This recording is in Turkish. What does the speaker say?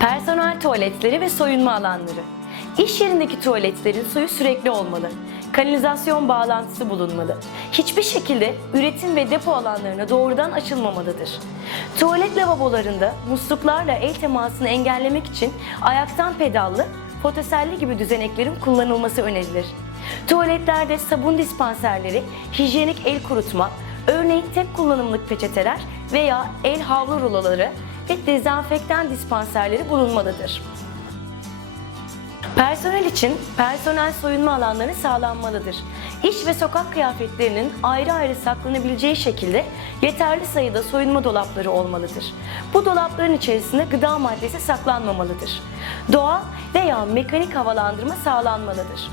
Personel tuvaletleri ve soyunma alanları. İş yerindeki tuvaletlerin suyu sürekli olmalı. Kanalizasyon bağlantısı bulunmalı. Hiçbir şekilde üretim ve depo alanlarına doğrudan açılmamalıdır. Tuvalet lavabolarında musluklarla el temasını engellemek için ayaktan pedallı, fotoselli gibi düzeneklerin kullanılması önerilir. Tuvaletlerde sabun dispanserleri, hijyenik el kurutma, örneğin tek kullanımlık peçeteler veya el havlu ruloları ve dezenfektan dispanserleri bulunmalıdır. Personel için personel soyunma alanları sağlanmalıdır. İş ve sokak kıyafetlerinin ayrı ayrı saklanabileceği şekilde yeterli sayıda soyunma dolapları olmalıdır. Bu dolapların içerisinde gıda maddesi saklanmamalıdır. Doğal veya mekanik havalandırma sağlanmalıdır.